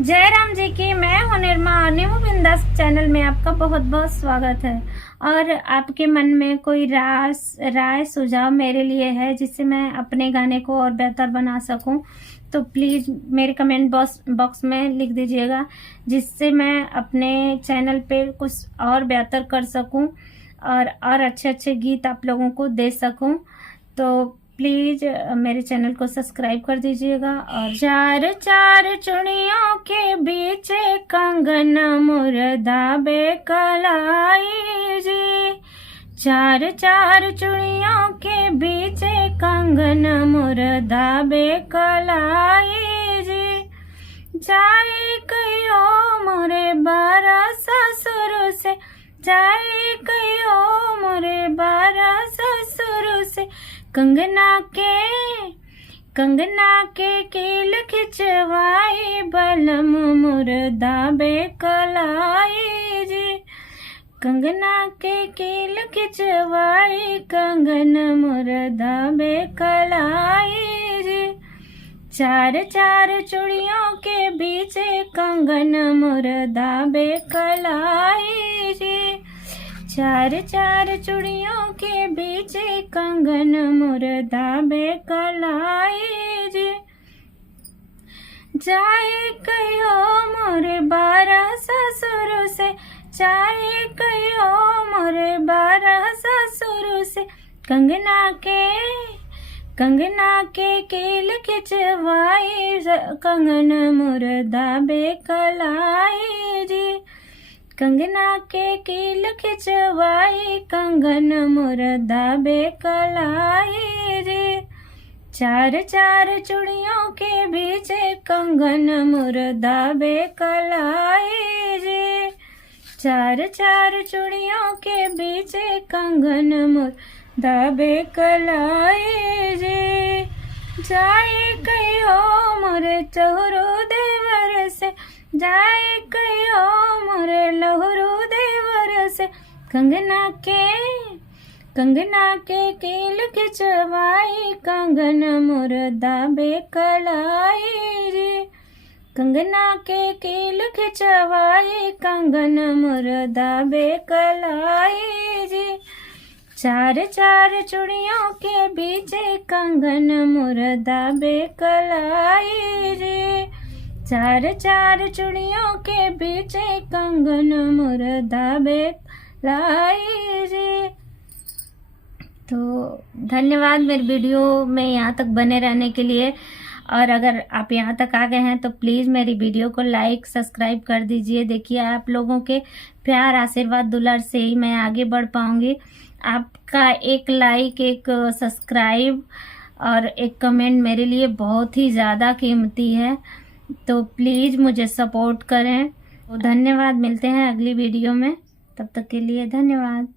जय राम जी की। मैं हूं निर्मा और न्यू बिंदास चैनल में आपका बहुत बहुत स्वागत है। और आपके मन में कोई राय सुझाव मेरे लिए है जिससे मैं अपने गाने को और बेहतर बना सकूं, तो प्लीज़ मेरे कमेंट बॉक्स में लिख दीजिएगा, जिससे मैं अपने चैनल पे कुछ और बेहतर कर सकूं और अच्छे अच्छे गीत आप लोगों को दे सकूं। तो प्लीज मेरे चैनल को सब्सक्राइब कर दीजिएगा। और चार चार चुड़ियों के बीच कंगन मुर्दा बेकलाई जी। चार चार चुड़ियों के बीच कंगन मुर्दा बेकलाई जी। जाए कहियो मोरे बारा ससुर से, जाए कहियो मोरे बारा ससुर से। कंगना के कील खिंचवाई बलम मुर्दा बेकलाई जी। कंगना के कील खिंचवाई कंगन मुर्दा बेकलाई जी। चार चार चूड़ियों के बीच कंगन मुर्दा बेकलाई जी। चार चार चूड़ियों के बीच कंगन मुर्दा बेकलाई जी। जाए कहियो मोरे बारा ससुर से, जाए कहियो मोरे बारा ससुर से। कंगना के कील खिंचवाई कंगन मुर्दा बेकलाई जी। कंगना के कील खिंचवाई कंगन मुर्दा बेकलाई जी। चार चार चूड़ियों के बीच कंगन मुर्दा बेकलाई जी। चार चार चूड़ियों के बीच कंगन मुर्दा बेकलाई जी। जाए कहियो मोरे चहुरु देवर से, जाए कहियो मोरे लहुरु देवर से। कंगना के कील खिंचवाई कंगन मुर्दा बेकलाई जी। कंगना के कील खिंचवाई कंगन मुर्दा बेकलाई जी। चार चार चूड़ियों के बीच कंगन मुर्दा बेकलाई जी। चार चार चूड़ियों के बीच कंगन मुर्दा बेकलाई जी। तो धन्यवाद मेरे वीडियो में यहाँ तक बने रहने के लिए। और अगर आप यहाँ तक आ गए हैं तो प्लीज़ मेरी वीडियो को लाइक सब्सक्राइब कर दीजिए। देखिए, आप लोगों के प्यार आशीर्वाद दुलार से ही मैं आगे बढ़ पाऊँगी। आपका एक लाइक, एक सब्सक्राइब और एक कमेंट मेरे लिए बहुत ही ज़्यादा कीमती है, तो प्लीज़ मुझे सपोर्ट करें। तो धन्यवाद, मिलते हैं अगली वीडियो में, तब तक के लिए धन्यवाद।